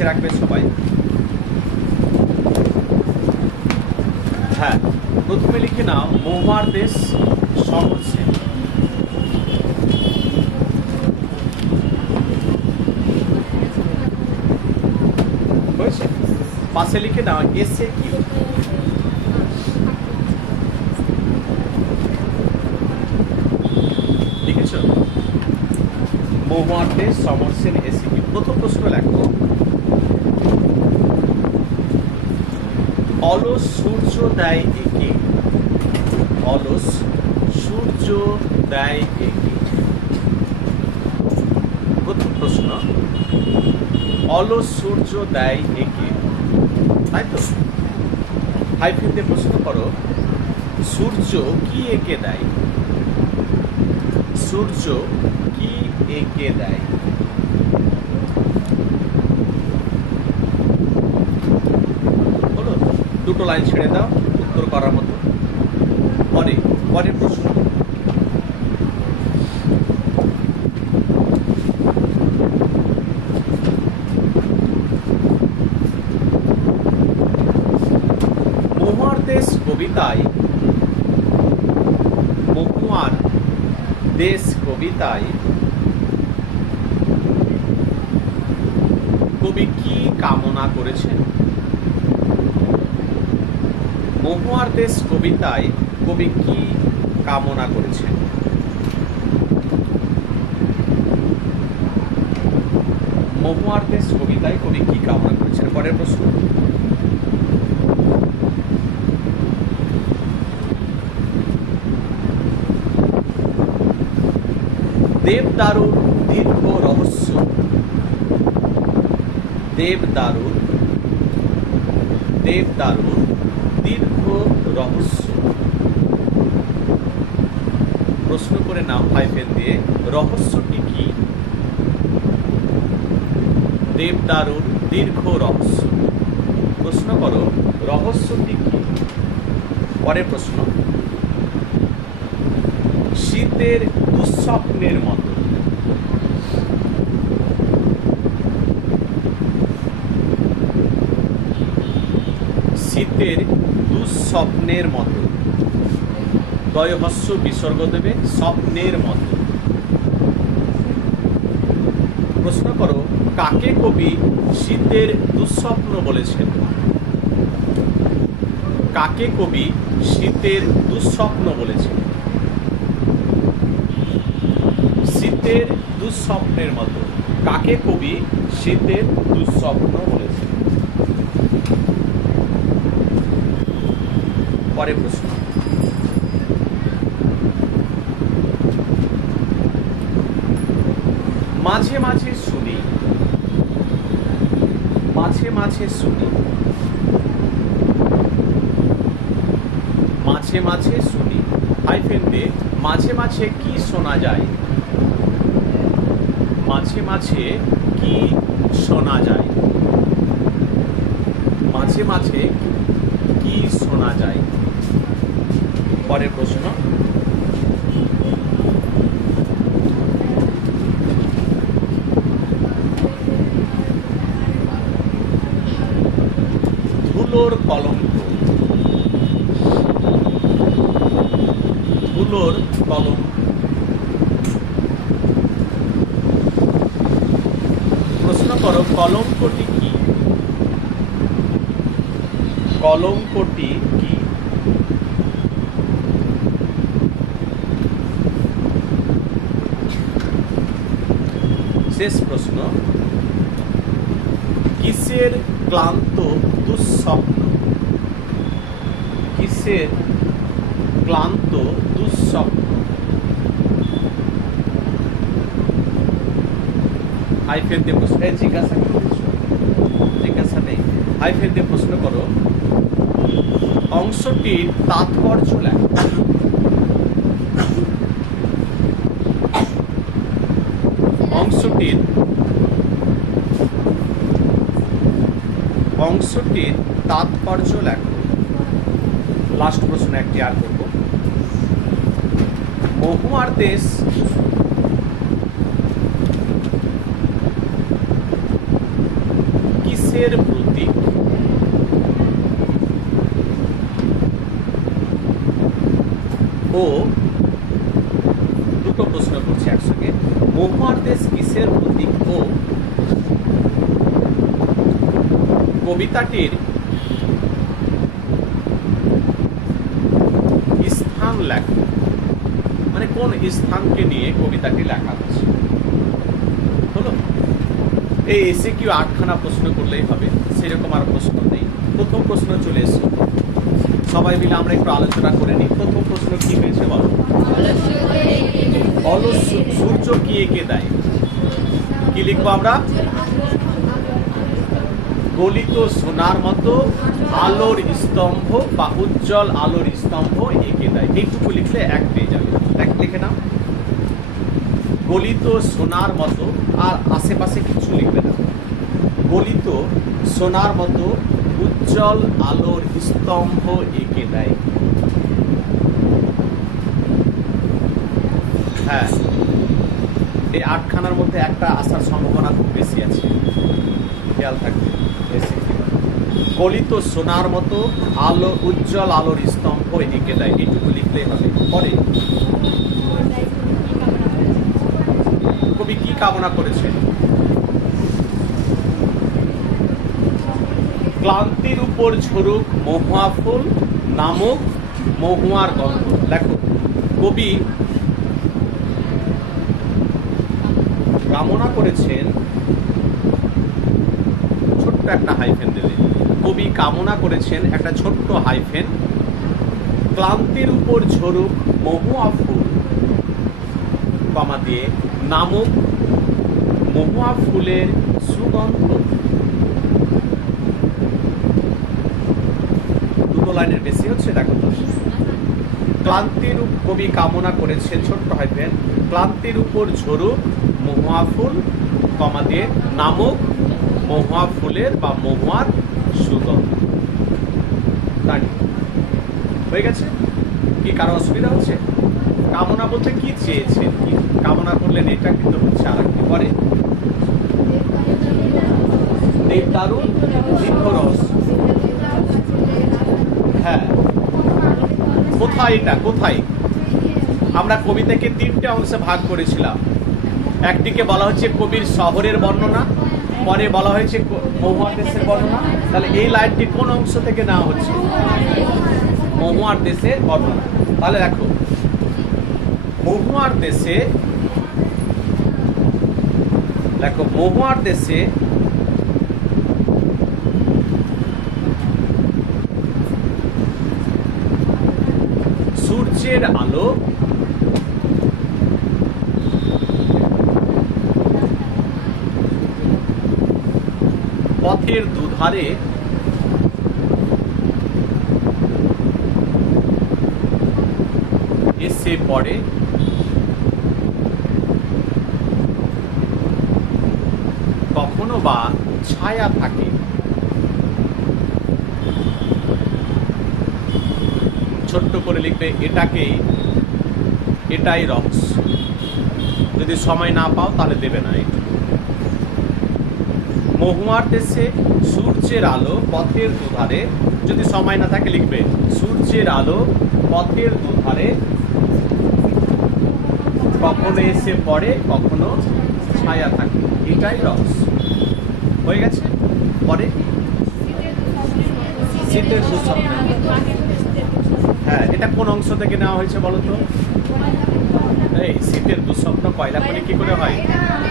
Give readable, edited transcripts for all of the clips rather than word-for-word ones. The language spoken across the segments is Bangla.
লিখে রাখবে সবাই। হ্যাঁ, প্রথমে লিখে নাও মহুয়ার দেশ সমর সেন। হয়েছে? পাশে লিখে নাও এসে কি। লিখেছ? মহুয়ার দেশ সমর সেন এসে কি। প্রথম প্রশ্ন লেখো, অলস সূর্য দেয় একে। অলস সূর্য দেয় একে। প্রথম প্রশ্ন, অলস সূর্য দেয় একে, তাই তো? হাইফেন দিয়ে প্রশ্ন করো, সূর্য কি একে দেয়? সূর্য কি একে দেয়? বলো, দুটো লাইন ছেড়ে দাও উত্তর করার মতো। পরের প্রশ্ন, মহুয়ার দেশ কবিতায়, মহুয়ার দেশ কবিতায় কবি কি কামনা করেছেন? মহুয়ার দেশ কবিতায় কবি কি কামনা করেছেন? মহুয়ার দেশ কবিতায় কবি কি কামনা করেছেন? পরের প্রশ্ন, দেবদারুর দীর্ঘ রহস্য। দেবদারুর দীর্ঘ রহস্য। প্রশ্ন করে নাও হাইফেন দিয়ে, রহস্যটি কি? দেবদারুর দীর্ঘ রহস্য। প্রশ্ন করো, রহস্যটি কি? পরের প্রশ্ন, শীতের দুঃস্বপ্নের মতো। শীতের দুঃস্বপ্নের মতো। দয়হস্য বিসর্গ দেবে, স্বপ্নের মতো। প্রশ্ন করো, কাকে কবি শীতের দুঃস্বপ্ন বলেছেন? কাকে কবি শীতের দুঃস্বপ্ন বলেছেন? শীতের দুঃস্বপ্নের মতো। কাকে কবি শীতের দুঃস্বপ্ন বলেছেন? পরের প্রশ্ন, মাঝে মাঝে শুনি। মাঝে মাঝে শুনি। মাঝে মাঝে শুনি। হাইফেন দিয়ে, মাঝে মাঝে কি শোনা যায়? মাঝে মাঝে কি শোনা যায়? মাঝে মাঝে কি শোনা যায়? পরের প্রশ্ন, ধুলোর কলঙ্ক। ধুলোর কলঙ্ক। প্রশ্ন করো, কলঙ্কটি কি? কলঙ্কটি কি? শেষ প্রশ্ন, কিসের ক্লান্ত দুঃস্বপ্ন? কিসের ক্লান্ত দুঃস্বপ্ন? হাইফেন দিয়ে প্রশ্ন, জিজ্ঞাসা নেই, হাইফেন দিয়ে প্রশ্ন করো, অংশটির তাৎপর্য লেখো। অংশটির তাৎপর্য লেখো। লাস্ট প্রশ্ন একটি আর করব, মহুয়ার দেশ কিসের প্রতীক? ও দুটো প্রশ্ন করছি একসঙ্গে। মহুয়ার দেশ কিসের প্রতীক? ও কবিতাটির স্থান লেখা, মানে কোন স্থানকে নিয়ে কবিতাটি লেখা হচ্ছে। হলো, এই এসে কিউ 8খানা প্রশ্ন করলেই হবে, সেরকম আর প্রশ্ন নেই। প্রথম প্রশ্ন চলে এসছে, সবাই মিলে আমরা একটু আলোচনা করে নিই। প্রথম প্রশ্ন কি হয়েছে বলো? সূর্য কি এঁকে দেয়? কি লিখবো আমরা? গলিত সোনার মতো আলোর স্তম্ভ বা উজ্জ্বল আলোর স্তম্ভ এঁকে দেয়। এইটুকু লিখলে 1 পেয়ে যাবে। লিখে নাও, গলিত সোনার মতো, আর আশেপাশে কিছু লিখবে না। গলিত সোনার মতো উজ্জ্বল আলোর স্তম্ভ এঁকে দেয়। হ্যাঁ, এই 8খানার মধ্যে একটা আসার সম্ভাবনা খুব বেশি আছে, খেয়াল থাকবে। গলিত সোনার মতো আলো উজ্জ্বল আলোর স্তম্ভ এঁকে দেয়, এইটুকু লিখলেই হবে। পরে কবি কি কামনা করেছেন? ক্লান্তির উপর ঝরুক মহুয়া ফুল নামক মহুয়ার গন্ধ। দেখো, কবি কামনা করেছেন, ছোট্ট একটা হাইফেন দিলে। কবি কামনা করেছেন একটা ছোট্ট হাইফেন, ক্লান্তির উপর ঝরুক মহুয়া ফুল কমা দিয়ে নামক মহুয়া ফুলের সুগন্ধ। দুটো লাইনের বেশি হচ্ছে, দেখো তো। ক্লান্তির কবি কামনা করেছেন, ছোট্ট হাইফেন, ক্লান্তির উপর ঝরুক মহুয়া ফুল কমা দিয়ে নামক মহুয়া ফুলের বা মহুয়ার সুগন্ধ। হয়ে গেছে? কি কারো অসুবিধা হচ্ছে? কামনা বলতে কি চেয়েছেন, কি কামনা করলেন, এটা কিন্তু হচ্ছে আর একটি। পরে দেবদারুণ দীর্ঘরস। হ্যাঁ, কোথায় এটা? কোথায়? আমরা কবিতাকে 3টে অংশে ভাগ করেছিলাম। একটিকে বলা হচ্ছে কবির শহরের বর্ণনা, পরে বলা হয়েছে মহুয়ার দেশের বর্ণনা। তাহলে এই লাইনটি কোন অংশ থেকে নেওয়া হচ্ছে? মহুয়ার দেশের বর্ণনা। তাহলে দেখো, মহুয়ার দেশে, দেখো মহুয়ার দেশে সূর্যের আলো পথের দুধারে এসে পড়ে, কখনো বা ছায়া থাকে। ছোট্ট করে লিখবে, এটাই রহস্য। যদি সময় না পাও তাহলে দেবে না। মহুয়ার দেশে সূর্যের আলো পথের দুধারে, যদি সময় না থাকে লিখবে সূর্যের আলো পথের দুধারে কখনো এসে পড়ে, কখনো ছায়া থাকে, এটাই রহস্য। হয়ে গেছে? পরে শীতের দুঃস্বপ্ন। হ্যাঁ, এটা কোন অংশ থেকে নেওয়া হয়েছে বলো তো? এই শীতের দুঃস্বপ্ন পয়লা করে কি করে হয়?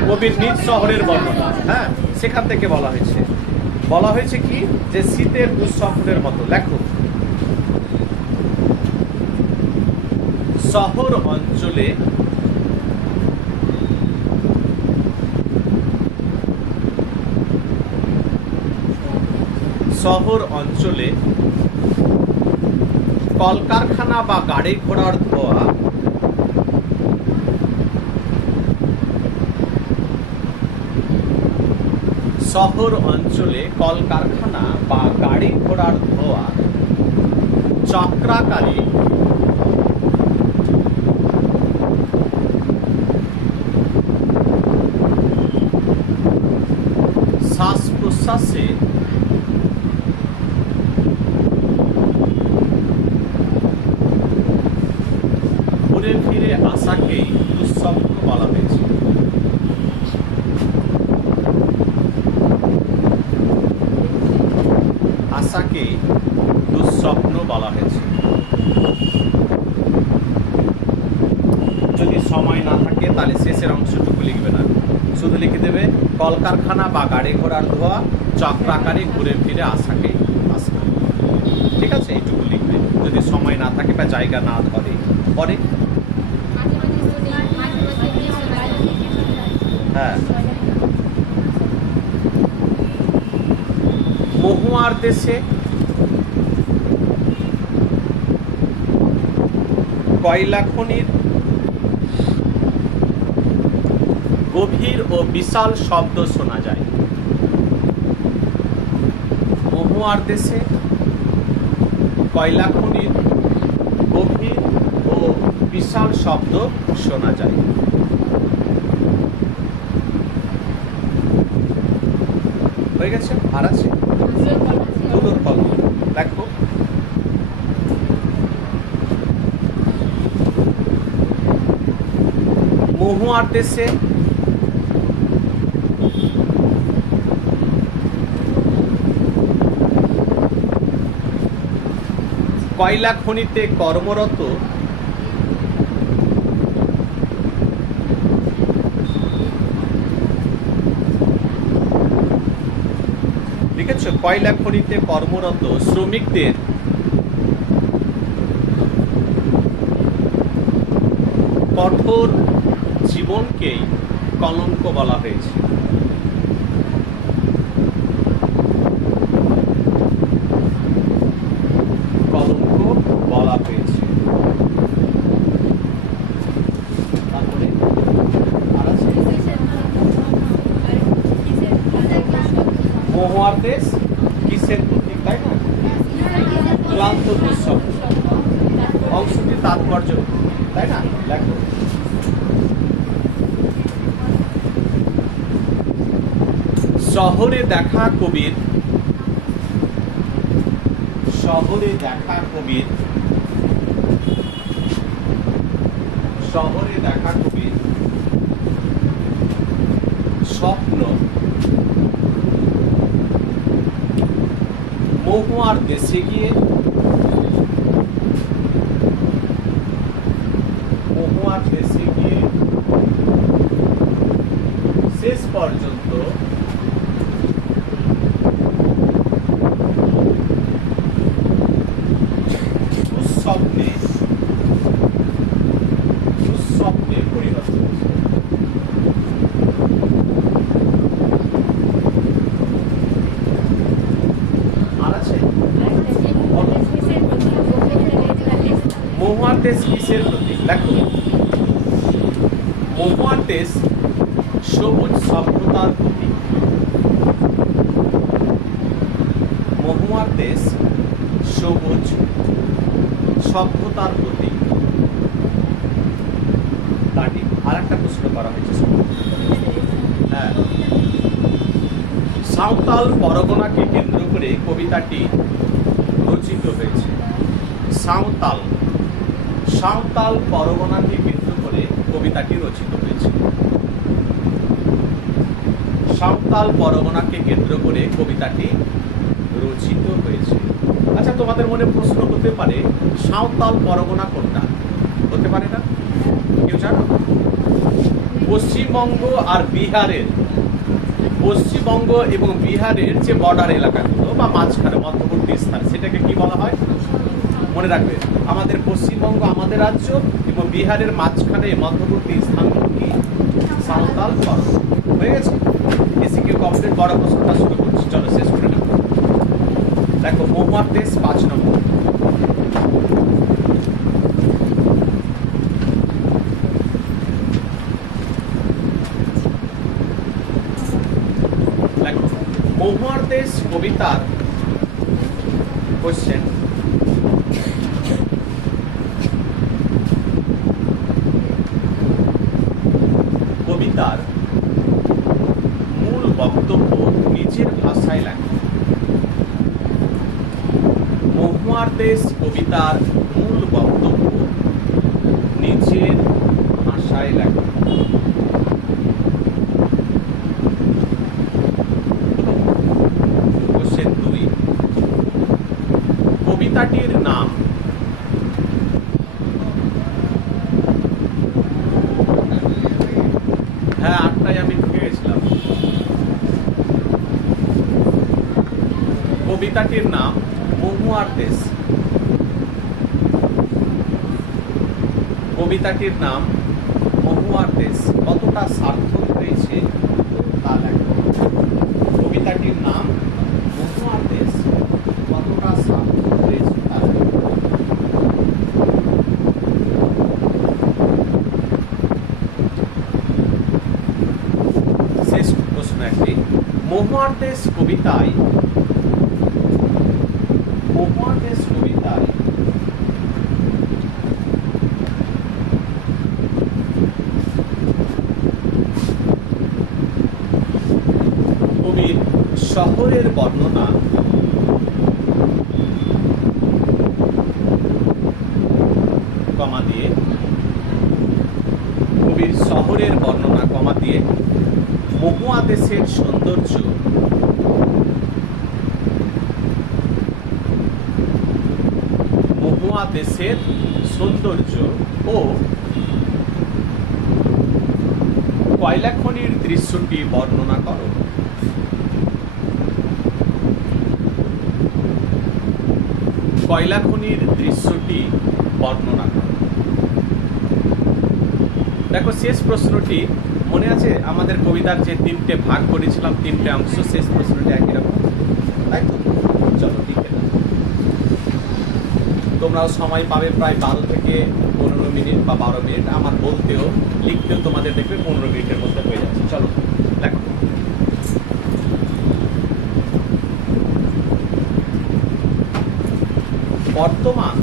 কবির নিজ শহরের বর্ণনা। হ্যাঁ, সেখান থেকে বলা হয়েছে কি, যে শীতের দুঃস্বপ্নের মতো। লেখো, শহর অঞ্চলে কলকারখানা বা গাড়ি ঘোড়ার ধোঁয়া শহর অঞ্চলে কলকারখানা বা গাড়ি ঘোড়ার ধোঁয়া চক্রাকারে শ্বাস প্রশ্বাসে আশাকে দুঃস্বপ্ন বলা হয়েছে। যদি সময় না থাকে তাহলে শেষের অংশটুকু লিখবে না, শুধু লিখে দেবে কলকারখানা বা গাড়ি ঘোড়ার ধোয়া চক্রাকারে ঘুরে ফিরে আশাকে আসা। ঠিক আছে, এইটুকু লিখবে যদি সময় না থাকে বা জায়গা না ধরে। পরে হ্যাঁ, মহুয়ার দেশে কয়লা খনির গভীর ও বিশাল শব্দ শোনা যায়। মহুয়ার দেশে কয়লা খনির গভীর ও বিশাল শব্দ শোনা যায়। হয়ে গেছে? আর আছে দুটোর কল দেখো। মহুয়ার দেশে কয়লা খনিতে কর্মরত লিখেছ, কয়লা খনিতে কর্মরত শ্রমিকদের কঠোর জীবনকেই কলঙ্ক বলা হয়েছে। কলঙ্ক বলা হয়েছে। তারপরে মহুয়ার দেশ কিসের প্রতীক, তাই না? ক্লান্ত দুঃস্বপ্ন অংশটি তাৎপর্য, তাই না? দেখো শহরে দেখা কবির শহরে দেখা কবির শহরে দেখা কবির স্বপ্ন মহুয়ার দেশে গিয়ে শেষ পর্যন্ত দুঃস্বপ্নে পরিণত হয়েছে। আর আছে মহুয়ার দেশ কিসের প্রতীক? দেখো মহুয়ার দেশ সবুজ সভ্যতার প্রতীক। মহুয়ার দেশ সবুজ সভ্যতার প্রতীক। তাকে আর একটা প্রশ্ন করা হয়েছে। হ্যাঁ, সাঁওতাল পরগনাকে কেন্দ্র করে কবিতাটি রচিত হয়েছে। সাঁওতাল পরগনাকে কেন্দ্র করে কবিতাটি রচিত হয়েছে। সাঁওতাল পরগনাকে কেন্দ্র করে কবিতাটি রচিত হয়েছে। আচ্ছা, তোমাদের মনে প্রশ্ন হতে পারে সাঁওতাল পরগনা কোনটা? হতে পারে না? কেউ জানো? পশ্চিমবঙ্গ আর বিহারের, পশ্চিমবঙ্গ এবং বিহারের যে বর্ডার এলাকাগুলো বা মাঝখানে মধ্যবর্তী স্থান, সেটাকে কি বলা হয়? মনে রাখবে, আমাদের পশ্চিমবঙ্গ আমাদের রাজ্য এবং বিহারের মাঝখানে মধ্যবর্তী স্থানগুলো কি? সাঁওতাল পরগনা। হয়ে গেছে? এসিকে কমপ্লিট। বড় প্রশ্নটা শুরু করছি, চলো শেষ করে নেব। দেখো মহুয়ার দেশ 5 নম্বর। দেখো মহুয়ার দেশ কবিতার কোশ্চেন। কবিতার মূল বক্তব্য নিজের ভাষায় লেখা। মহুয়ার দেশ কবিতার মূল বক্তব্য নিজের ভাষায় লেখা। কোশ্চেন 2, কবিতাটির নাম হ্যাঁ 8টায় আমি ঢুকে গেছিলাম। কবিতাটির নাম মহুয়ার দেশ। কবিতাটির নাম মহুয়ার দেশ কতটা সার্থক হয়েছে তা দেখো। কবিতাটির নাম মহুয়ার দেশ কতটা সার্থক হয়েছে তা দেখো। শেষ প্রশ্ন একটি, মহুয়ার দেশ কবিতায় কবির শহরের বর্ণনা কমা দিয়ে মহুয়া দেশের সৌন্দর্য ও কয়লা খনির দৃশ্যটি বর্ণনা করো। কয়লা খনির দৃশ্যটি বর্ণনা করো। দেখো শেষ প্রশ্নটি মনে আছে আমাদের কবিতার যে 3টে ভাগ করেছিলাম, 3টে অংশ, শেষ প্রশ্নটি একই রকম, তাই তো? চলো লিখে দাও। তোমরাও সময় পাবে প্রায় 12 থেকে 15 মিনিট বা 12 মিনিট। আমার বলতেও লিখতেও তোমাদের দেখবে 15 মিনিটের মধ্যে হয়ে যাচ্ছে। চলো লেখো। বর্তমান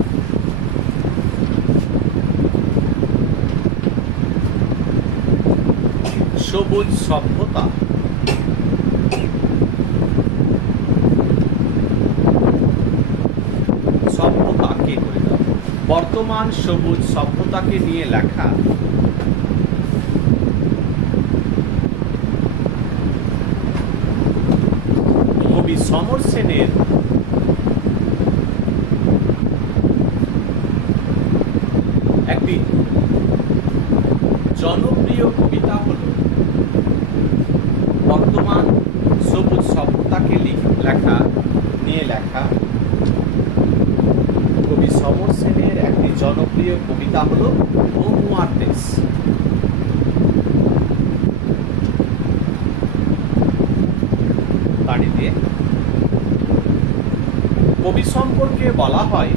সবুজ সভ্যতা বর্তমান সবুজ সভ্যতাকে নিয়ে লেখা কবি সমর সেনের একটি জনপ্রিয় কবিতা হল বর্তমান সবুজ সভ্যতাকে নিয়ে লেখা কবি সমর সেনের একটি জনপ্রিয় কবিতা হল মহুয়ার দেশ। তাড়ি দিয়ে কবি সম্পর্কে বলা হয়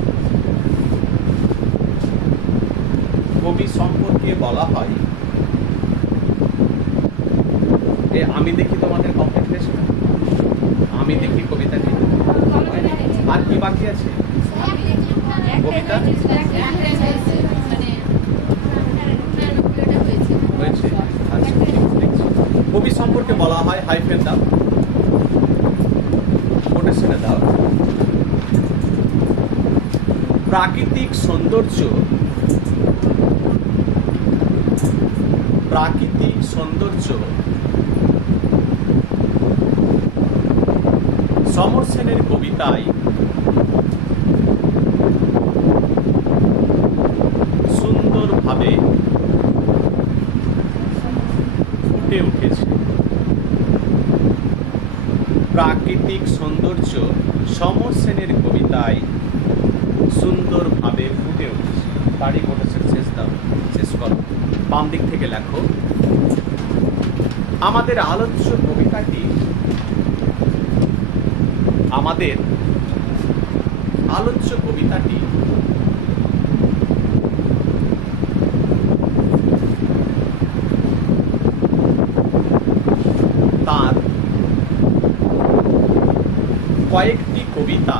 আমি দেখি তোমাদের কমপ্লিট হয়েছে, আমি দেখি কবিতাটি আর কি বাকি আছে কবিতা হয়েছে। আচ্ছা কবি সম্পর্কে বলা হয় হাইফেন দাও, কোটেশনে দাও। প্রাকৃতিক সৌন্দর্য সমর সেনের কবিতায় সুন্দরভাবে ফুটে উঠেছে। প্রাকৃতিক সৌন্দর্য সমর সেনের কবিতায় সুন্দরভাবে ফুটে উঠেছে। তারই কোটেশন শেষ করো। বাম দিক থেকে লেখো। আমাদের আলোচ্য কবিতাটি তার কয়েকটি কবিতা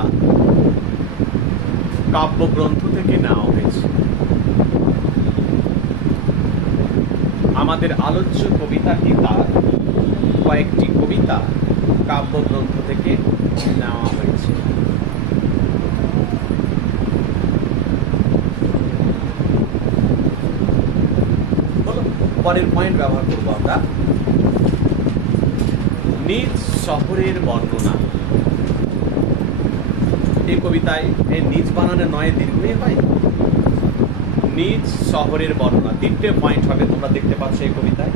কাব্যগ্রন্থ থেকে নেওয়া হয়েছে। আমাদের আলোচ্য কবিতাটি তার কয়েকটি কবিতা কাব্যগ্রন্থ থেকে নেওয়া হয়েছে। পরের পয়েন্ট ব্যবহার করব আমরা। নিজ শহরের বর্ণনা। এই কবিতায় এই নিজ বানানে নয় দীর্ঘই হয়। নিজ শহরের বর্ণনা, তিনটে পয়েন্ট হবে, তোমরা দেখতে পাচ্ছ এই কবিতায়।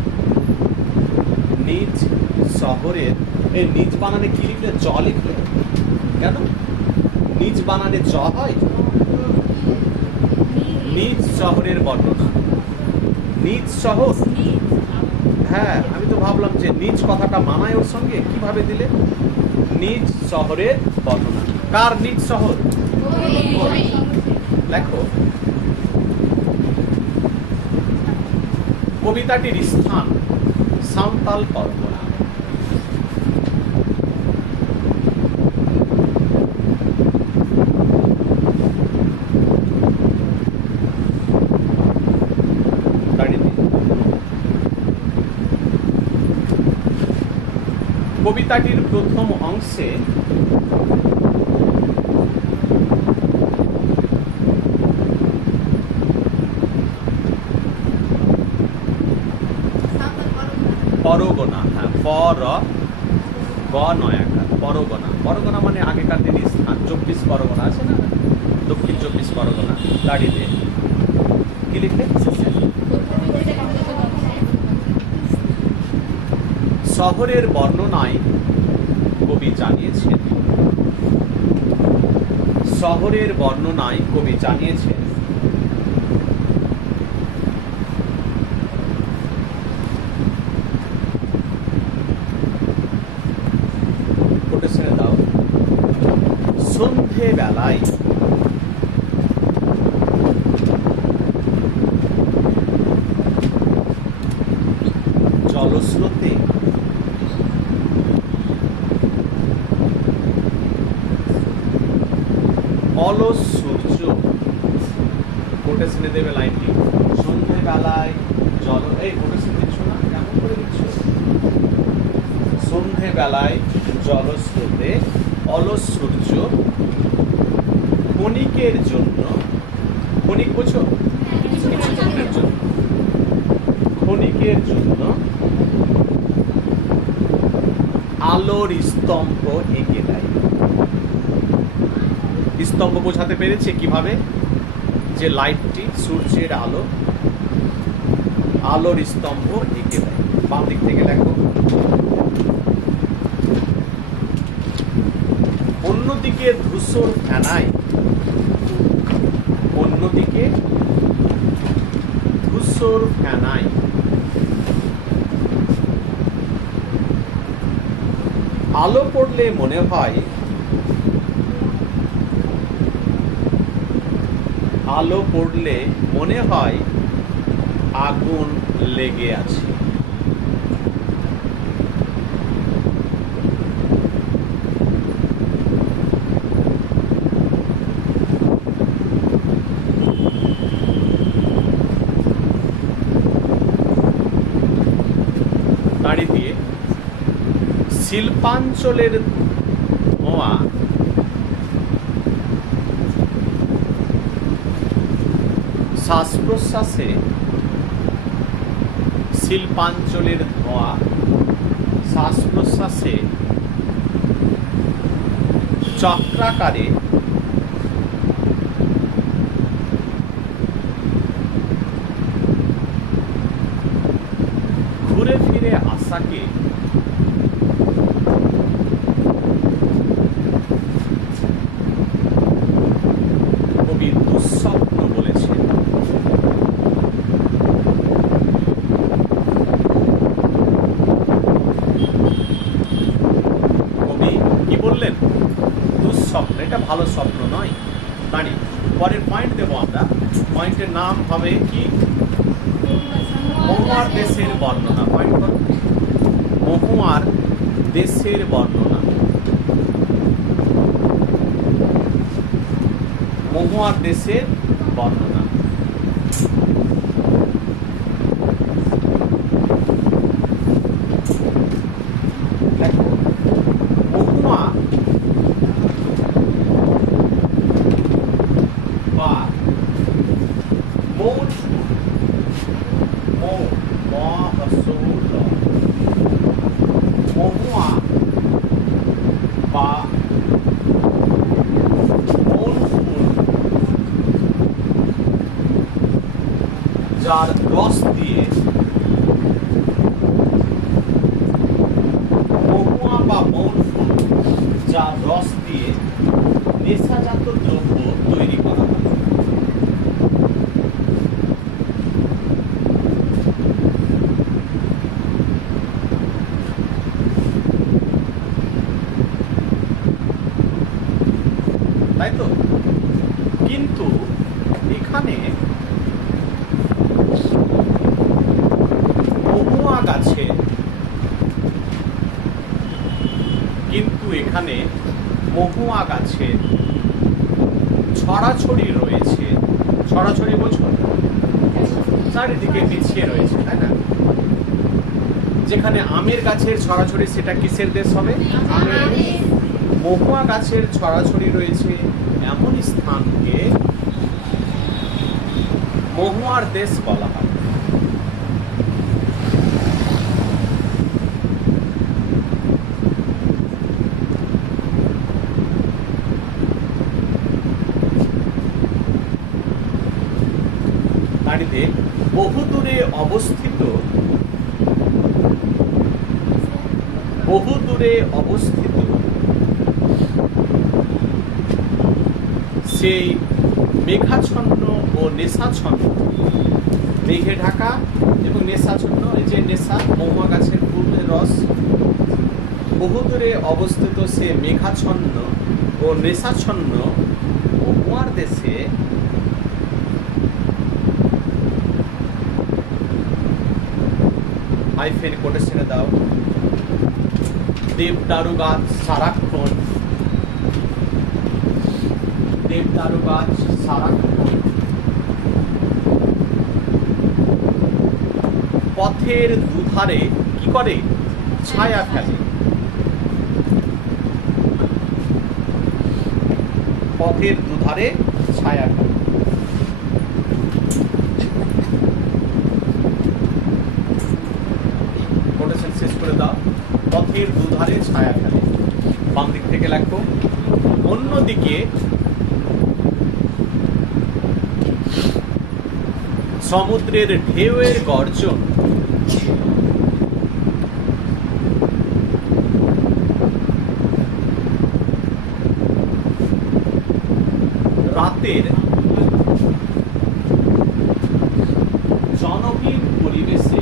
নিজ শহরের, এই নিজ বানানে কি লিখলে? জ লিখলে কেন? নিজ বানানে জ হয়? নিজ শহরের বর্ণনা, নিজ শহর। হ্যাঁ, আমি তো ভাবলাম যে নিজ কথাটা মানায় ওর সঙ্গে, কিভাবে দিলে? নিজ শহরের বর্ণনা। কার নিজ শহর? লেখো। কবিতাটির স্থান সাঁওতাল পরগনা। কবিতাটির প্রথম অংশে পরগনা, হ্যাঁ, পর গ নয়াকার, পরগনা। পরগনা মানে আগেকার দিনের স্থান। 24 পরগনা আছে না, দক্ষিণ 24 পরগনা। দাঁড়িয়ে কি লিখলে? শহরের বর্ণনায় কবি জানিয়েছেন, শহরের বর্ণনায় কবি জানিয়েছেন দাও, সন্ধে বেলায় জলস্রোতে অলস সূর্য, কোটেশনে দেবে লাইনটি, সন্ধে বেলায় জল, এই কোটেশন দিচ্ছ না, কেমন করে দিচ্ছ? সন্ধে বেলায় জলস্রোতে অলস সূর্য ক্ষণিকের জন্য, ক্ষণিক বোঝো? কিছুক্ষণের জন্য, ক্ষণিকের জন্য আলোর স্তম্ভ এঁকে দেয়। স্তম্ভ বোঝাতে পেরেছে কিভাবে? যে লাইটটি, সূর্যের আলো, আলোর স্তম্ভ এঁকে দেয়। বাম দিক থেকে লেখো। অন্যদিকে ধূসর ফেনায়, অন্যদিকে ধূসর ফেনায় আলো পড়লে মনে হয়, আলো পড়লে মনে হয় আগুন লেগে আছে। দাঁড়িয়ে দিয়ে শিল্পাঞ্চলের ধোঁয়া শ্বাস প্রশ্বাসে, শিল্পাঞ্চলের ধোঁয়া শ্বাস প্রশ্বাসে চক্রাকারে ঘুরে ফিরে আসাকে কবি দুঃস্বপ্ন বলেছেন। কবি কি বললেন? দুঃস্বপ্ন, এটা ভালো স্বপ্ন নয়। দাঁড়িয়ে পরের পয়েন্ট দেবো আমরা। পয়েন্টের নাম হবে কি? মহুয়ার দেশের বর্ণনা। পয়েন্ট করো, মহুয়ার দেশের বর্ণনা। মহুয়ার দেশের বর্ণনা। দেখো, মহুয়া বা মৌর, মহুয়া বা তাই তো? কিন্তু এখানে মহুয়া গাছে, ছড়াছড়ি রয়েছে। ছড়াছড়ি বোঝো? চারিদিকে বিছিয়ে রয়েছে, তাই না? যেখানে আমের গাছের ছড়াছড়ি, সেটা কিসের দেশ হবে? আমের দেশ। মহুয়া গাছের ছড়াছড়ি রয়েছে এমন স্থানকে মহুয়ার দেশ বলা হয়। বাড়িতে বহুদূরে অবস্থিত সেই মেঘাচ্ছন্ন ও নেশাচ্ছন্ন, মেঘে ঢাকা এবং নেশাচ্ছন্ন, এই যে নেশা, মহুয়া গাছের ফুলের রস, বহুদূরে অবস্থিত সে মেঘাচ্ছন্ন ও নেশাচ্ছন্ন মহুয়ার দেশে হাইফেন কোটেশনে দাও, দেবদারু গাছ সারাক্ষণ, দেবদারু গাছ সারাক্ষণ পথের দুধারে কি করে? ছায়া ফেলে। পথের দুধারে ছায়া ফেলে। কোটেশন শেষ করে দাও। পথের দুধারে ছায়া ফেলে। বাম দিক থেকে লেখো। অন্যদিকে সমুদ্রের ঢেউয়ের গর্জন রাতের জনহীন পরিবেশে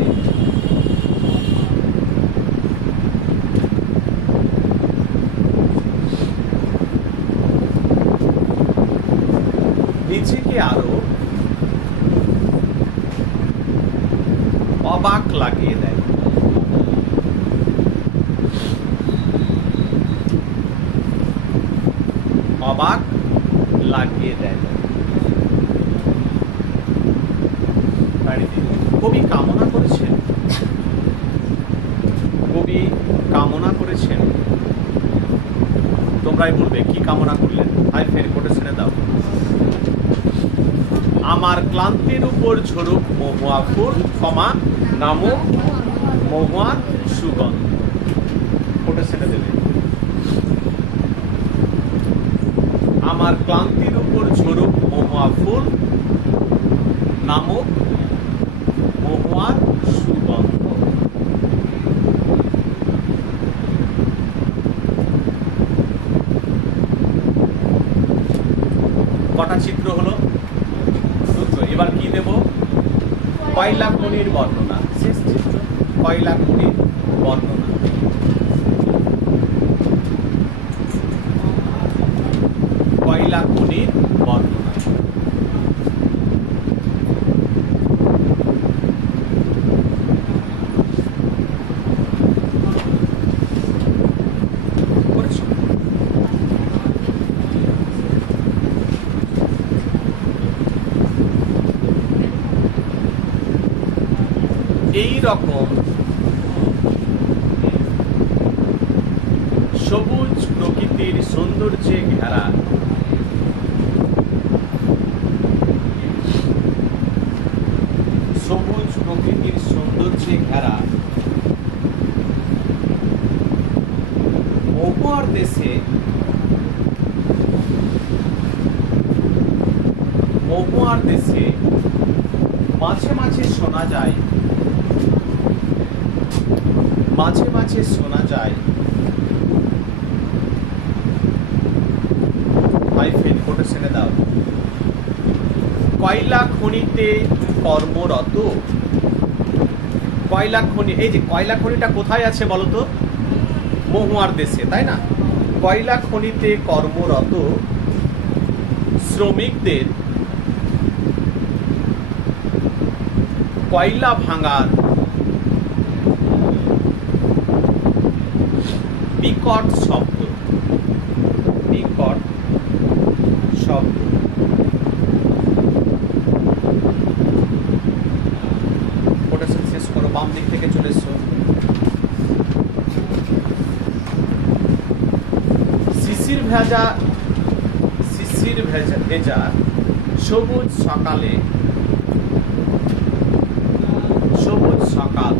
নিজেকে আরো অবাক লাগিয়ে দেয়। অবাক লাগিয়ে দেয়। কবি কামনা করেছেন, তোমরাই বলবে কি কামনা করলেন। হাইফেন কোটেশনে দাও। আমার ক্লান্তির উপর ঝরুক মহুয়া ফুল, নামক মহুয়ার সুগন্ধ। কোটেশনে দেবে। আমার ক্লান্তির উপর ঝরুক মহুয়া ফুল, নামক মহুয়ার সুগন্ধ। কটা চিত্র হলো? এবার কি দেব? কয়লা খনির বর্ণনা। শেষ চিত্র, কয়লা খনির বর্ণনা। কয়লা খনির বর্ণনা। এই রকম সবুজ প্রকৃতির সৌন্দর্যে ঘেরা মহুয়ার দেশে মাঝে মাঝে শোনা যায় হাইফেন কোটেশনে দাও। কয়লা খনিতে কর্মরত। কয়লা খনি, এই যে কয়লা খনিটা কোথায় আছে বলতো? মহুয়ার দেশে, তাই না? কয়লা খনিতে কর্মরত শ্রমিকদের কয়লা ভাঙার বিকট শব্দ, বিকট শব্দ কোটেশন শেষ করো, বাম দিক থেকে চলে এসো। শিশির ভেজা সবুজ সকালে, সবুজ সকাল,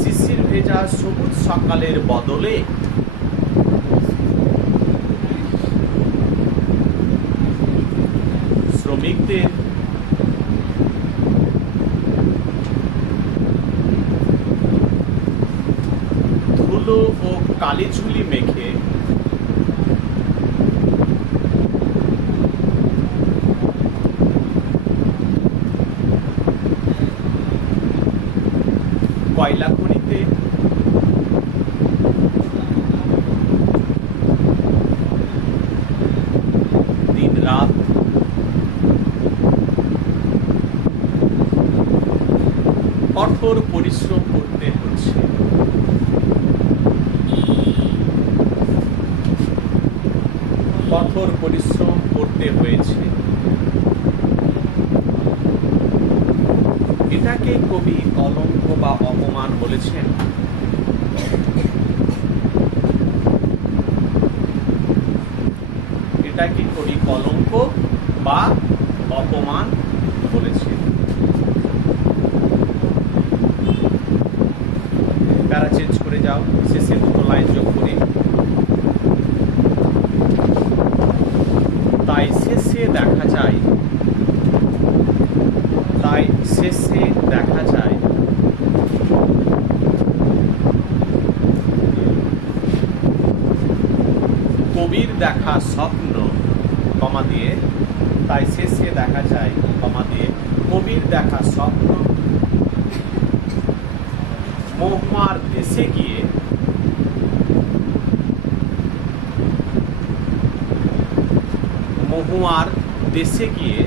শিশির ভেজা সবুজ সকালের বদলে শ্রমিকদের ধুলো ও কালিঝুলি মেখে কয়লা খনিতে দিন রাত কঠোর পরিশ্রম করতে হচ্ছে। কঠোর পরিশ্রম করতে হয়েছে। এটাকে কবি কলঙ্ক বা অপমান বলেছেন। এটাকে কবি কলঙ্ক বা অপমান বলেছেন। প্যারা চেঞ্জ করে যাও, শেষে দুটো লাইন যোগ করে। তাই শেষে দেখা যায়, তাই শেষে দেখা যায় কবির দেখা স্বপ্ন, কমা দিয়ে, তাই শেষে দেখা যায় কমা দিয়ে কবির দেখা স্বপ্ন মহুয়ার দেশে গিয়ে মহুয়ার দেশে গিয়ে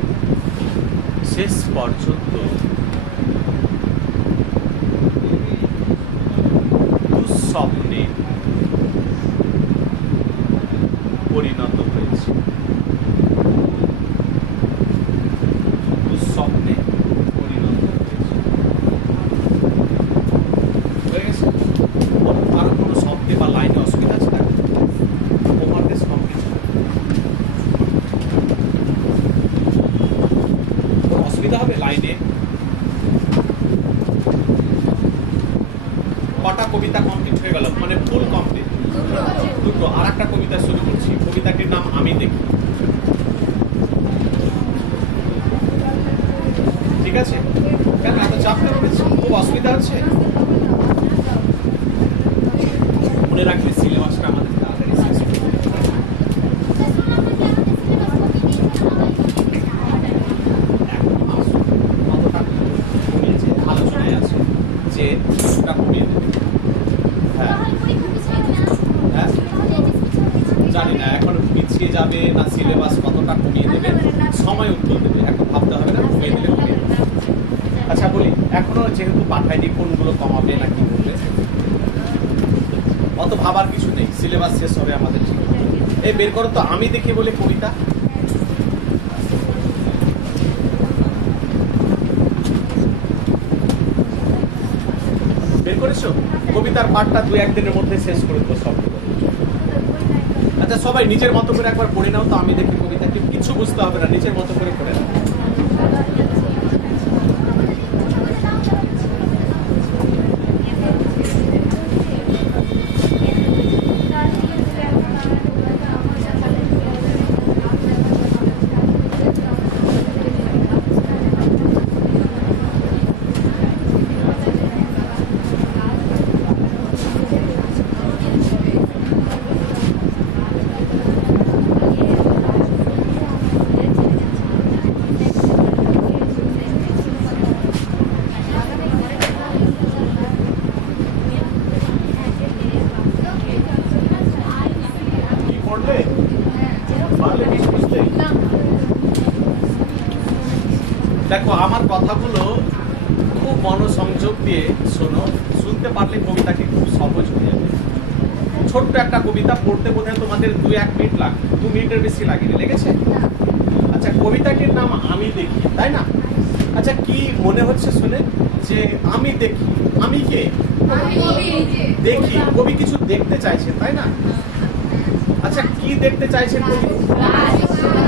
শেষ পর্যন্ত দুঃস্বপ্নে পরিণত হয়েছে। দুঃস্বপ্নে পরিণত হয়েছে। হয়ে গেছে? আরো কোনো শব্দে বা লাইনে অসুবিধা আছে? তোমার দেশ কমপ্লিট, অসুবিধা হবে লাইনে? কটা কবিতা কমপ্লিট হয়ে গেল, মানে ফুল কমপ্লিট? দুটো। আর একটা কবিতা শুরু করছি, কবিতাটির নাম আমি দেখি। ঠিক আছে? কেন এত চাপ কেন পেয়েছি? খুব অসুবিধা হচ্ছে? মনে রাখবে সিলেবাসটা আমাদের তাড়াতাড়ি শেষ করতে হবে। আলোচনায় আছে যে ওটা কমিয়ে দেবে। হ্যাঁ হ্যাঁ, জানি না এখন পিছিয়ে যাবে না সিলেবাস কতটা কমিয়ে দেবে, সময় উত্তর দেবে, এখন ভাবতে হবে না, কমিয়ে দিলে কমিয়ে দেবে। আচ্ছা বলি, এখনো যেহেতু পাঠায়নি কোনগুলো কমাবে না কি বলবে, অত ভাবার কিছু নেই, সিলেবাস শেষ হবে আমাদের। ঠিক এই বের করো তো আমি দেখি বলে কবিতা। বের করেছো? কবিতার পাঠটা 2-1 দিনের মধ্যে শেষ করে দেবো সব। আচ্ছা সবাই নিজের মতো করে একবার পড়ে নাও তো, আমি দেখি কবিতাকে, কিছু বুঝতে হবে না, নিজের মতো করে পড়ে নাও। দেখো আমার কথাগুলো খুব মনোসংযোগ দিয়ে শোনো, শুনতে পারলে কবিতাটি খুব সহজ হয়ে যাবে। ছোট্ট একটা কবিতা পড়তে বোধহয় তোমাদের 2-1 মিনিট লাগবে, 2 মিনিটের বেশি লাগেনি, লেগেছে? আচ্ছা, কবিতাটির নাম আমি দেখি, তাই না? আচ্ছা, কি মনে হচ্ছে শুনে যে আমি দেখি? আমি কে? দেখি। কবি কিছু দেখতে চাইছেন, তাই না? আচ্ছা, কি দেখতে চাইছেন কবি?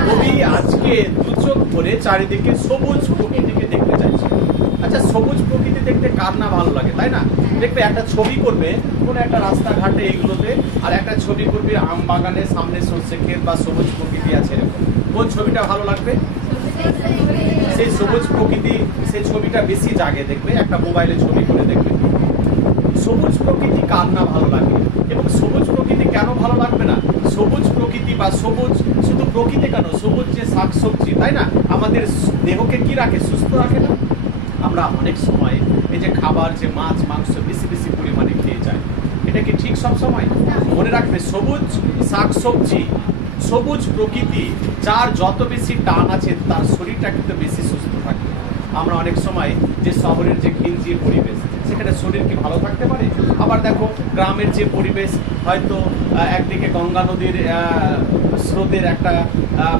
কবি আজকে দু চোখ ভরে চারিদিকে সবুজ প্রকৃতিকে দেখতে চাইছে। আচ্ছা, সবুজ প্রকৃতি দেখতে কার না ভালো লাগে, তাই না? দেখবে একটা ছবি করবে কোনো একটা রাস্তাঘাটে এইগুলোতে, আর একটা ছবি করবে আম বাগানের সামনে সর্ষে ক্ষেত বা সবুজ প্রকৃতি আছে এরকম। কোন ছবিটা ভালো লাগবে? সেই সবুজ প্রকৃতি, সেই ছবিটা বেশি জাগে। দেখবে একটা মোবাইলে ছবি করে দেখবে, সবুজ প্রকৃতি কার না ভালো লাগে। এবং সবুজ প্রকৃতি কেন ভালো লাগবে না? সবুজ প্রকৃতি বা সবুজ শুধু প্রকৃতি কেন, সবুজ যে শাকসবজি, তাই না, আমাদের দেহকে কি রাখে? সুস্থ রাখে না? আমরা অনেক সময় এই যে খাবার, যে মাছ মাংস বেশি বেশি পরিমাণে খেয়ে যায়, এটা কি ঠিক? সব সময় মনে রাখবে, সবুজ শাকসবজি, সবুজ প্রকৃতি, যার যত বেশি টান আছে তার শরীরটা কিন্তু বেশি সুস্থ থাকে। আমরা অনেক সময় যে শহরের যে ঘিঞ্জি পরিবেশ, সেখানে শরীর কি ভালো থাকতে পারে? আবার দেখো গ্রামের যে পরিবেশ, হয়তো একদিকে গঙ্গা নদীর স্রোতের একটা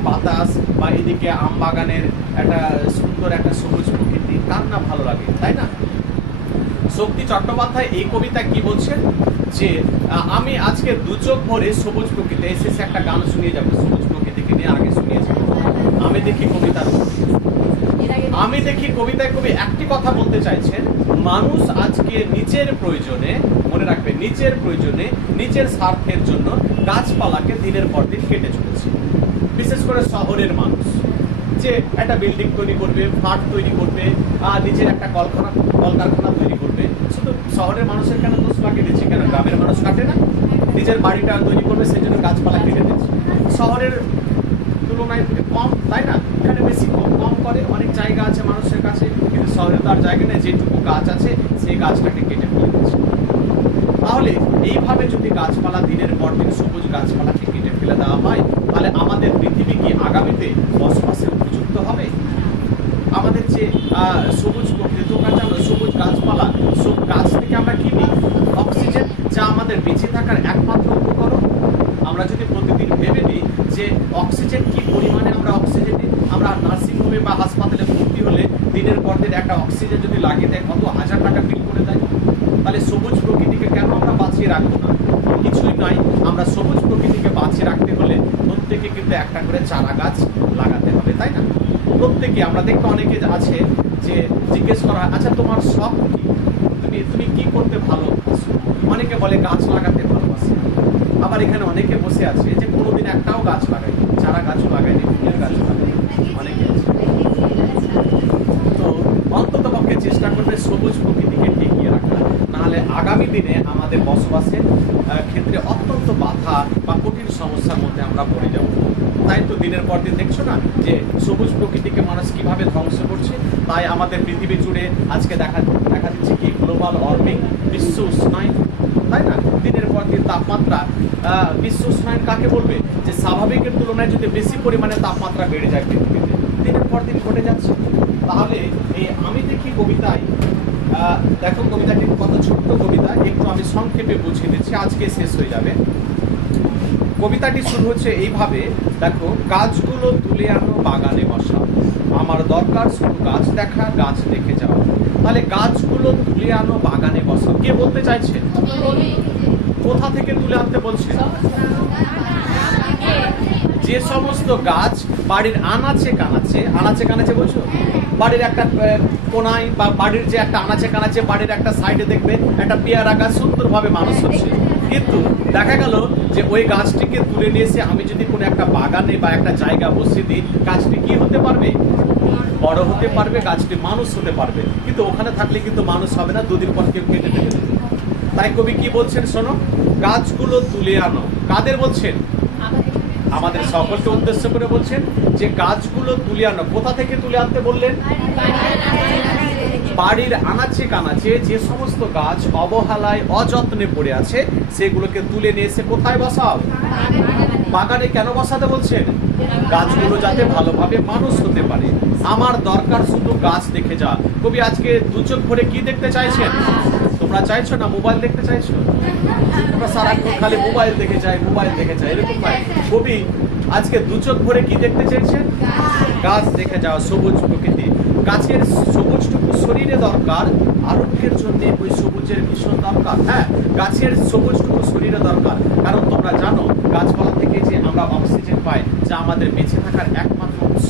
বাতাস, বা এদিকে আম বাগানের একটা সুন্দর একটা সবুজ প্রকৃতি, কার না ভালো লাগে, তাই না? শক্তি চট্টোপাধ্যায় এই কবিতা কি বলছেন যে আমি আজকে দু চোখ ভরে সবুজ প্রকৃতি, এসেছে একটা গান শুনিয়ে যাবো সবুজ প্রকৃতিকে নিয়ে, আগে শুনিয়েছি। আমি দেখি কবিতার, আমি দেখি কবিতায় কবি একটি কথা বলতে চাইছেন, মানুষ আজকে নিজের প্রয়োজনে, মনে রাখবে, নিজের প্রয়োজনে, নিজের স্বার্থের জন্য গাছপালাকে দিনের পর দিন কেটে চলেছে। বিশেষ করে শহরের মানুষ যে একটা বিল্ডিং তৈরি করবে, ফ্ল্যাট তৈরি করবে, নিজের একটা কলকারখানা তৈরি করবে, শুধু শহরের মানুষের কেন দোষ লাগিয়ে দিচ্ছে? কেন গ্রামের মানুষ কাটে না? নিজের বাড়িটা তৈরি করবে, সেই জন্য গাছপালা কেটে দিচ্ছে। শহরের তুলনায় কম, তাই না? এখানে বেশি কম করে, অনেক জায়গা আছে মানুষের কাছে, কিন্তু শহরে তো আর জায়গা নেই, যেটুকু গাছ আছে সেই গাছটাকে কেটে ফেলে দিচ্ছে। তাহলে এইভাবে যদি গাছপালা দিনের পর দিন সবুজ গাছপালাকে কেটে ফেলে দেওয়া হয়, তাহলে আমাদের পৃথিবী কি আগামীতে বসবাসের উপযুক্ত হবে? আমাদের যে সবুজ প্রকৃতি, সবুজ গাছপালা, সব গাছ থেকে আমরা কি নিই? অক্সিজেন, যা আমাদের বেঁচে থাকার একমাত্র উপকরণ। আমরা যদি প্রতিদিন ভেবে নিই যে অক্সিজেন কি পরিমাণে আমরা অক্সিজেন নিই, আমরা নার্সিংহোমে বা হাসপাতালে ভর্তি হলে দিনের পর দিন একটা অক্সিজেন যদি লাগিয়ে দেয় কত হাজার টাকা বিল করে দেয়। তাহলে সবুজ প্রকৃতিকে কেন আমরা বাঁচিয়ে রাখবো না? কিছুই নয়, আমরা সবুজ প্রকৃতিকে বাঁচিয়ে রাখতে হলে প্রত্যেকে কিন্তু একটা করে চারা গাছ লাগাতে হবে, তাই না? প্রত্যেকে, আমরা দেখতে অনেকে আছে যে জিজ্ঞেস করা হয়, আচ্ছা তোমার শখ কি, তুমি কি করতে ভালোবাসো? অনেকে বলে গাছ লাগাতে ভালোবাসে। আবার এখানে অনেকে বসে আছে যে কোনোদিন একটাও গাছ লাগায়নি, চারা গাছও লাগায়নি, ফুলের গাছও লাগায়নি, অনেকে আছে। তো অন্তত পক্ষে চেষ্টা করবে সবুজ প্রকৃতিকে টিকিয়ে রাখা, নাহলে আগামী দিনে আমাদের বসবাসের ক্ষেত্রে অত্যন্ত বাধা বা কঠিন সমস্যার মধ্যে আমরা পড়ে যাব। তাই তো দিনের পর দিন দেখছো না যে সবুজ প্রকৃতিকে মানুষ কিভাবে ধ্বংস করছে। তাই আমাদের পৃথিবী জুড়ে আজকে দেখা দিচ্ছে কি গ্লোবাল ওয়ার্মিং, বিশ্ব উষ্ণায়ন, তাই না? দিনের পর দিন তাপমাত্রা, বিশ্ব উষ্ণায়ন কাকে বলবে? যে স্বাভাবিকের তুলনায় যদি বেশি পরিমাণে তাপমাত্রা বেড়ে যায় পৃথিবীতে, দিনের পর দিন ঘটে যাচ্ছে। তাহলে এই আমি দেখি কবিতায়, দেখো কবিতাটি কত ছোট্ট কবিতা, একটু আমি সংক্ষেপে বুঝিয়ে দিচ্ছি, আজকে শেষ হয়ে যাবে। কবিতাটি শুরু হচ্ছে এইভাবে, দেখো, গাছগুলো তুলে আনো বাগানে বসাও, আমার দরকার শুধু গাছ দেখা, গাছ দেখে যাও। তাহলে গাছগুলো তুলে আনো বাগানে বসাও, কে বলতে চাইছে? কোথা থেকে তুলে আনতে বলছে? যে সমস্ত গাছ বাড়ির আনাচে কানাচে বলছো, বাড়ির একটা কোনায় বা বাড়ির যে একটা আনাচে কানাচে, বাড়ির একটা সাইডে দেখবে একটা পেয়ারা গাছ সুন্দরভাবে মানুষ হচ্ছে, কিন্তু দেখা গেল যে ওই গাছটিকে তুলে নিয়ে এসে আমি যদি কোনো একটা বাগানে বা একটা জায়গা বসিয়ে দিই, গাছটি কি হতে পারবে? বড় হতে পারবে, গাছটি মানুষ হতে পারবে, কিন্তু ওখানে থাকলে কিন্তু মানুষ হবে না, দুদিন পর কেউ কেটে ফেলে দেবে। তাই কবি কি বলছেন শোনো, গাছগুলো তুলে আনো, কাদের বলছেন? আমাদের সকলকে উদ্দেশ্য করে বলছেন যে গাছগুলো তুলে আনো। কোথা থেকে তুলে আনতে বললেন? বাড়ির আনাচে কানাচে যে সমস্ত গাছ অবহেলায় অযত্নে পড়ে আছে সেগুলোকে তুলে নিয়ে এসে কোথায় বসাও? বাগানে কেন বসাতে বলছেন? গাছগুলো যাতে ভালোভাবে মানুষ হতে পারে। আমার দরকার শুধু গাছ দেখে যা। কবি আজকে দু চোখ ভরে কি দেখতে চাইছেন? তোমরা চাইছো না মোবাইল দেখতে চাইছো? তোমরা সারাক্ষণ খালি মোবাইল দেখে চাই, মোবাইল দেখে চাই, এরকম নয়। কবি আজকে দু চোখ ভরে কি দেখতে চাইছেন? গাছ দেখে যাওয়া, সবুজ প্রকৃতি। গাছের সবুজটুকু শরীরে দরকার, আরোগ্যের জন্য ওই সবুজের ভীষণ দরকার। হ্যাঁ, গাছের সবুজটুকু শরীরে দরকার, কারণ তোমরা জানো গাছপালা থেকে যে আমরা অক্সিজেন পাই, যা আমাদের বেঁচে থাকার একমাত্র উৎস।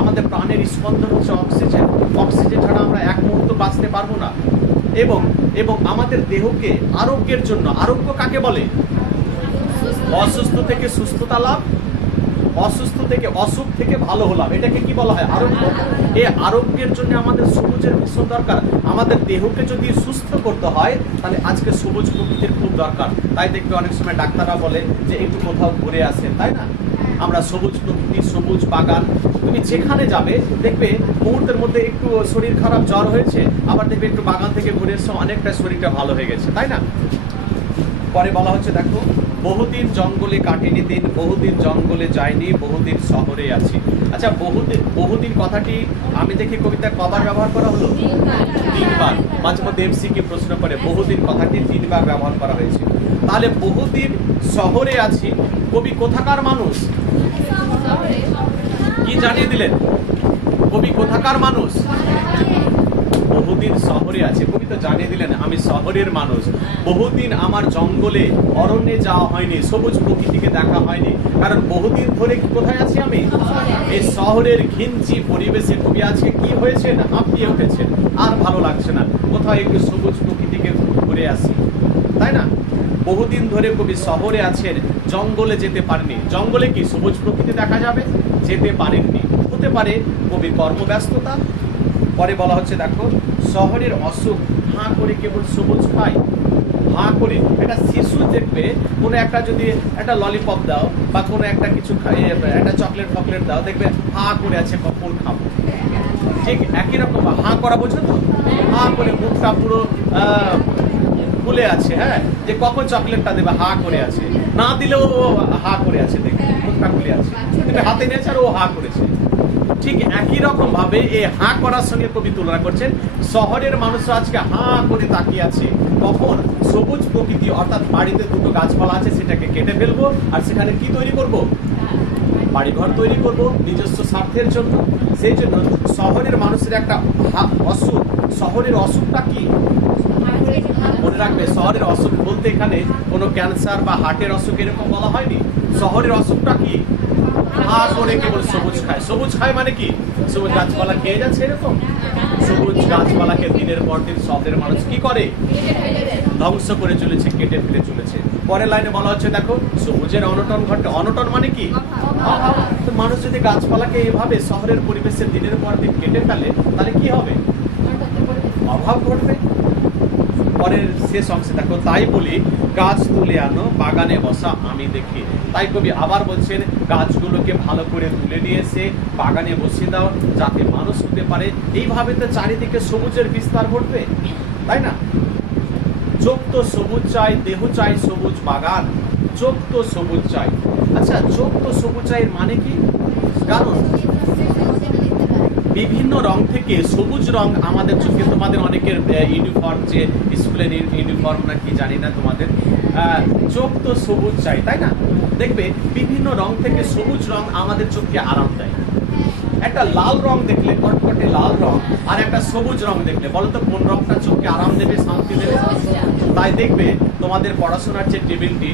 আমাদের প্রাণের স্পন্দন হচ্ছে অক্সিজেন। অক্সিজেন ছাড়া আমরা এক মুহূর্ত বাঁচতে পারবো না। এবং এবং আমাদের দেহকে আরোগ্যের জন্য, আরোগ্য কাকে বলে? অসুস্থ থেকে সুস্থতা লাভ, অসুস্থ থেকে অসুখ থেকে ভালো হলাম, এটাকে কি বলা হয়? আরোগ্য। এই আরোগ্যের জন্য আমাদের সবুজের ভীষণ দরকার। আমাদের দেহকে যদি সুস্থ করতে হয় তাহলে আজকে সবুজ প্রকৃতির খুব দরকার। তাই দেখবে অনেক সময় ডাক্তাররা বলে যে একটু কোথাও ঘুরে আসেন, তাই না? আমরা সবুজ প্রকৃতি, সবুজ বাগান, তুমি যেখানে যাবে দেখবে মুহূর্তের মধ্যে একটু শরীর খারাপ, জ্বর হয়েছে, আবার দেখবে একটু বাগান থেকে ঘুরে এসে অনেকটা শরীরটা ভালো হয়ে গেছে, তাই না? পরে বলা হচ্ছে দেখো, বহুদিন জঙ্গলে কাটেনি দিন, বহুদিন জঙ্গলে যায়নি, বহুদিন শহরে আছি। আচ্ছা, বহুদিন কথাটি আমি দেখি কবিতায় কবার ব্যবহার করা হলো? 3 বার। মাঝে মধ্যে এমসিকিউ প্রশ্ন করে বহুদিন কথাটি 3 বার ব্যবহার করা হয়েছে। তাহলে বহুদিন শহরে আছি, কবি কোথাকার মানুষ? কি জানিয়ে দিলেন? কবি কোথাকার মানুষ? বহুদিন শহরে আছে, কবি তো জানিয়ে দিলেন আমি শহরের মানুষ। বহুদিন আমার জঙ্গলে অরণ্যে যাওয়া হয়নি, সবুজ প্রকৃতিকে দেখা হয়নি, কারণ বহুদিন ধরে কোথায় আছি আমি? এই শহরের ঘিঞ্জি পরিবেশে কবি আজকে কি হয়েছেন? হাঁপিয়ে উঠেছেন, আর ভালো লাগছে না, কোথাও একটু সবুজ প্রকৃতিকে ঘুরে আসি, তাই না? বহুদিন ধরে কবি শহরে আছেন, জঙ্গলে যেতে পারেনি। জঙ্গলে কি সবুজ প্রকৃতি দেখা যাবে? যেতে পারেননি। হতে পারে কবির কর্মব্যস্ততা। পরে বলা হচ্ছে দেখো, শহরের অসুখ হাঁ করে কেবল সবুজ খায়। হাঁ করে একটা শিশু দেখবে, কোনো একটা যদি একটা ললিপপ দাও বা কোনো একটা কিছু একটা চকলেট দাও, দেখবে হাঁ করে আছে কখন খাবো। ঠিক একই রকম হাঁ করা, বোঝো তো? হাঁ করে মুখটা পুরো ফুলে আছে, হ্যাঁ, যে কখন চকলেটটা দেবে, হাঁ করে আছে। না দিলেও হাঁ করে আছে, দেখবে মুখটা খুলে আছে, কিন্তু হাতে নিয়েছে আর ও হাঁ করেছে। ঠিক একই রকম ভাবে এই হাঁ করার সঙ্গে কবি তুলনা করছেন, শহরের মানুষরা আজকে হাঁ করে তাকিয়ে আছে কখন সবুজ প্রকৃতি, অর্থাৎ বাড়িতে দুটো গাছপালা আছে সেটাকে কেটে ফেলবো, আর সেখানে কি তৈরি করব? বাড়িঘর তৈরি করব নিজস্ব স্বার্থের জন্য। সেই জন্য শহরের মানুষের একটা অসুখ। শহরের অসুখটা কি? মনে রাখবে, শহরের অসুখ বলতে এখানে কোনো ক্যান্সার বা হার্টের অসুখ এরকম বলা হয়নি। শহরের অসুখটা কি? হাঁ করে কেবল সবুজ খায়। সবুজ খায় মানে কি? সবুজ গাছপালা খেয়ে যাচ্ছে এরকম? সবুজ গাছপালাকে দিনের পর দিন শহরের মানুষ কি করে? ধ্বংস করে চলেছে, কেটে ফেলে চলেছে। পরের লাইনে বলা হচ্ছে দেখো, সবুজের অনটন ঘটে। অনটন মানে কি? অভাব। তো মানুষ যদি গাছপালাকে এভাবে শহরের পরিবেশে দিনের পর দিন কেটে ফেলে তাহলে কি হবে? অভাব ঘটবে। পরের শেষ অংশে দেখো, তাই বলি গাছ তুলে আনো, বাগানে বসা আমি দেখি। তাই কবি আবার বলছেন, গাছগুলোকে ভালো করে তুলে নিয়ে এসে বাগানে বসিয়ে দাও, যাতে মানুষ হতে পারে। এইভাবে তো চারিদিকে সবুজের বিস্তার ঘটবে, তাই না? চোখ তো সবুজ চাই, দেহ চাই সবুজ বাগান, চোখ তো সবুজ চাই। আচ্ছা, চোখ তো সবুজ চাই মানে কি? কারণ বিভিন্ন রং থেকে সবুজ রং আমাদের চোখে, তোমাদের অনেকের ইউনিফর্ম, যে স্কুলের ইউনিফর্ম না কি জানি না, তোমাদের চোখ তো সবুজ চাই, তাই না? দেখবে বিভিন্ন রং থেকে সবুজ রং আমাদের চোখকে আরাম দেয়। একটা লাল রং দেখলে, কটকটে লাল রং, আর একটা সবুজ রং দেখলে, বলো তো কোন রংটা চোখকে আরাম দেবে, শান্তি দেবে? তাই দেখবে তোমাদের পড়াশোনার যে টেবিলটি,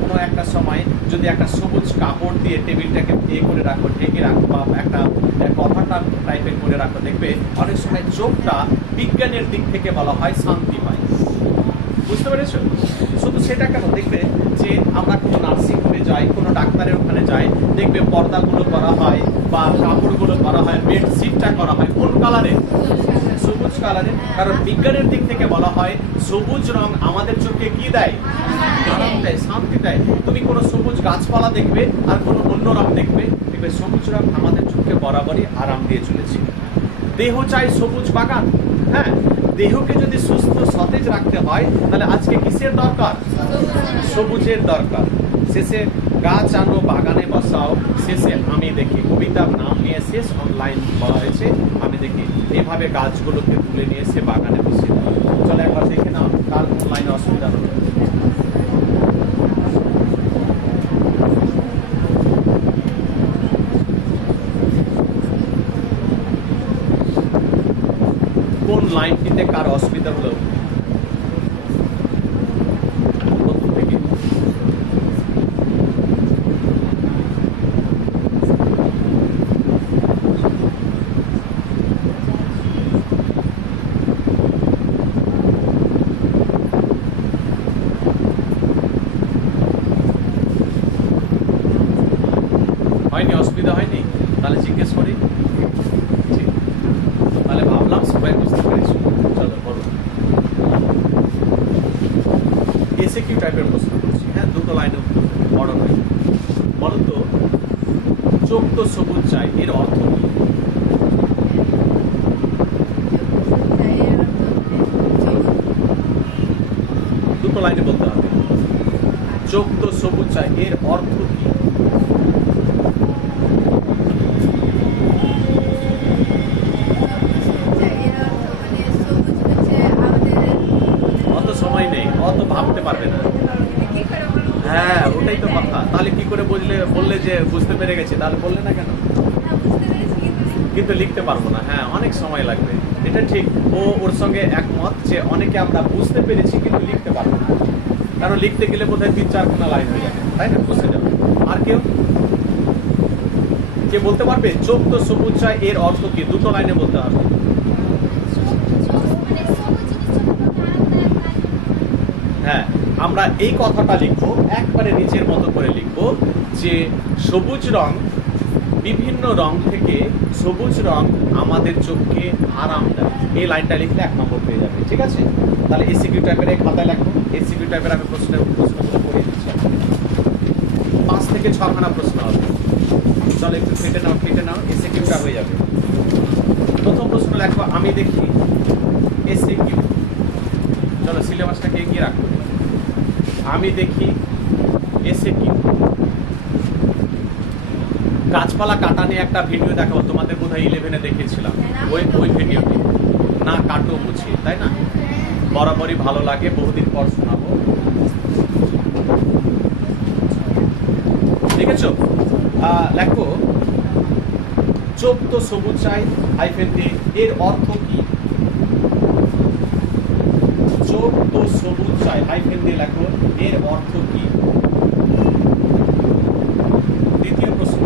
কোনো একটা সময় যদি একটা সবুজ কাপড় দিয়ে টেবিলটাকে করে রাখো, ঢেকে রাখো, বা একটা কভারটা টাইপের করে রাখো, দেখবে অনেক সময় চোখটা বিজ্ঞানের দিক থেকে বলা হয় শান্তি পায়। বুঝতে পেরেছ? শুধু সেটা কেন, দেখবে যে আমরা কোনো নার্সিং হোমে যাই, কোনো ডাক্তারের ওখানে যাই, দেখবে পর্দাগুলো করা হয় বা কাপড়গুলো করা হয়, বেডশিটটা করা হয় কোন কালারে? সবুজ কালারে। কারণ বিজ্ঞানের দিক থেকে বলা হয় সবুজ রং আমাদের চোখে কি দেয়? আরাম দেয়, শান্তি দেয়। তুমি কোনো সবুজ গাছপালা দেখবে আর কোনো অন্য রং দেখবে, দেখবে সবুজ রং আমাদের চোখে বরাবরই আরাম দিয়ে চলেছে। দেহ চাই সবুজ বাগান। হ্যাঁ, দেহকে যদি সুস্থ সতেজ রাখতে হয় তাহলে আজকে কিসের দরকার? সবুজের দরকার। শেষে গাছ আনো বাগানে বসাও, শেষে আমি দেখি, কবিতার নাম নিয়ে শেষ অনলাইন বলা হয়েছে, আমি দেখি এইভাবে গাছগুলোকে তুলে নিয়ে এসে বাগানে বসিয়ে দেওয়া। চলো একবার দেখে নাও কার অনলাইনে অসুবিধা হবে। কোন লাইনটিতে কার অসুবিধা হলো প্রথম থেকে? হয়নি, অসুবিধা হয়নি? তাহলে জিজ্ঞেস করি। ঠিক, তাহলে ভাবলাম সবাই বুঝতে পেরেছি। চলো বলো। এসে কি টাইপের প্রশ্ন করছি, হ্যাঁ, দুটো লাইনে উত্তর বড় নয়। বলো তো, চোখ তো সবুজ চাই, এর অর্থ কি? দুটো লাইনে বলতে হবে। চোখ তো সবুজ চাই, এর অর্থ কি? অত সময় নেই, অত ভাবতে পারবে না। হ্যাঁ, ওটাই তো কথা। তাহলে কি করে বললে যে বুঝতে পেরে গেছি, তাহলে বললে না কেন? কিন্তু লিখতে পারবো না। হ্যাঁ, অনেক সময় লাগবে, এটা ঠিক। ওর সঙ্গে একমত যে অনেকে আমরা বুঝতে পেরেছি কিন্তু লিখতে পারবো না, কারণ লিখতে গেলে বোধহয় 3-4 লাইন হয়ে যাবে, তাই না? বুঝতে যাবে। আর কেউ কে বলতে পারবে চোখ তো সবুজ চাই এর অর্থ কি? দুটো লাইনে বলতে হবে। হ্যাঁ, আমরা এই কথাটা লিখবো, একবারে নিজের মতো করে লিখবো যে সবুজ রং, বিভিন্ন রং থেকে সবুজ রং আমাদের চোখকে আরাম দেয়। এই লাইনটা লিখলে 1 নম্বর পেয়ে যাবে। ঠিক আছে, তাহলে এসিকিউ টাইপের এই খাতায় লেখো। এসিকিউ টাইপের আমি প্রশ্নগুলো করে দিচ্ছি। 5 থেকে 6 খানা প্রশ্ন হবে। চলো একটু কেটে নাও, এসিকিউটা হয়ে যাবে। প্রথম প্রশ্ন লেখো, আমি দেখি এসিকিউ। চলো সিলেবাসটাকে এগিয়ে রাখবো। আমি দেখি এসিকিউ। গাছপালা কাটা নিয়ে একটা ভিডিও দেখাবো, তোমাদের বোধহয় 11-এ দেখিয়েছিলাম। ওই ভিডিওটি না কাটো মুছি, তাই না? বরাবরই ভালো লাগে, বহুদিন পর শোনাবো। দেখেছো? লেখো, চোখ তো সবুজ চাই হাইফেন দিয়ে, এর অর্থ কি? চোখ তো সবুজ চাই হাইফেন দিয়ে লেখো, এর অর্থ কি? দ্বিতীয় প্রশ্ন,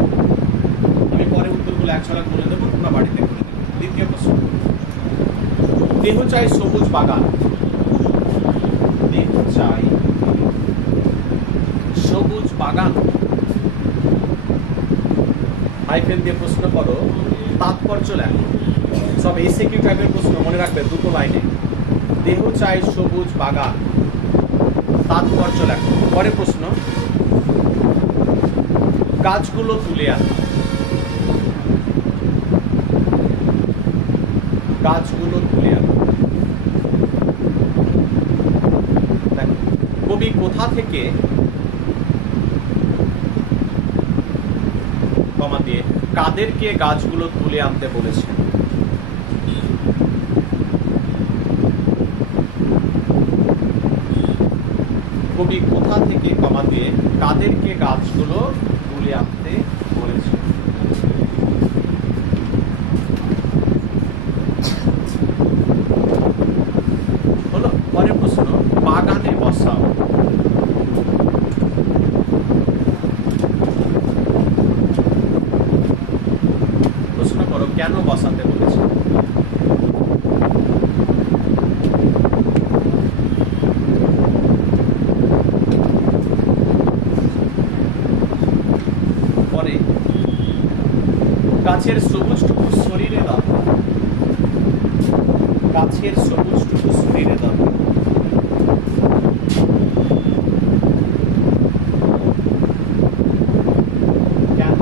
আমি পরে উত্তরগুলো এক ছলাক বলে দেবো, তোমরা বাড়িতে করে দেবে। দ্বিতীয় প্রশ্ন, দেহ চাই সবুজ বাগান, দেহ চাই সবুজ বাগান হাইফেন দিয়ে প্রশ্ন করো, তাৎপর্য লেখো। সব এসিকিউ টাইপের প্রশ্ন, মনে রাখবে দুটো লাইনে। দেহ চাই সবুজ বাগান, তাৎপর্য লেখো। পরে প্রশ্ন, গাছগুলো তুলে আনো, গাছগুলো তুলে আনো। দেখো, কবি কোথা থেকে কমা দিয়ে কাদেরকে গাছগুলো তুলে আনতে বলেছেন? কবি কোথা থেকে কমা দিয়ে কাদেরকে গাছগুলো তুলে আনতে বলেছেন? হলো। পরের প্রশ্ন, বাগানে বসাও। প্রশ্ন করো, কেন বসাতে বলেছে? পরে, গাছের সবুজটুকু শরীরে দরকার, গাছের সবুজটুকু শরীরে দরকার। কেন?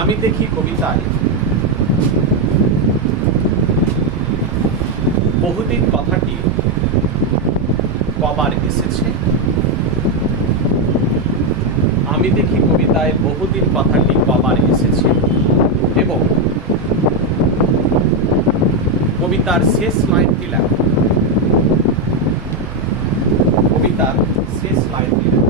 আমি দেখি কবিতায় বহুদিন কথাটি কবার এসেছে। আমি দেখি কবিতায় বহুদিন কথাটি কবার এসেছে এবং কবিতার শেষ লাইনটি লেখো। কবিতার শেষ লাইনটি লেখো।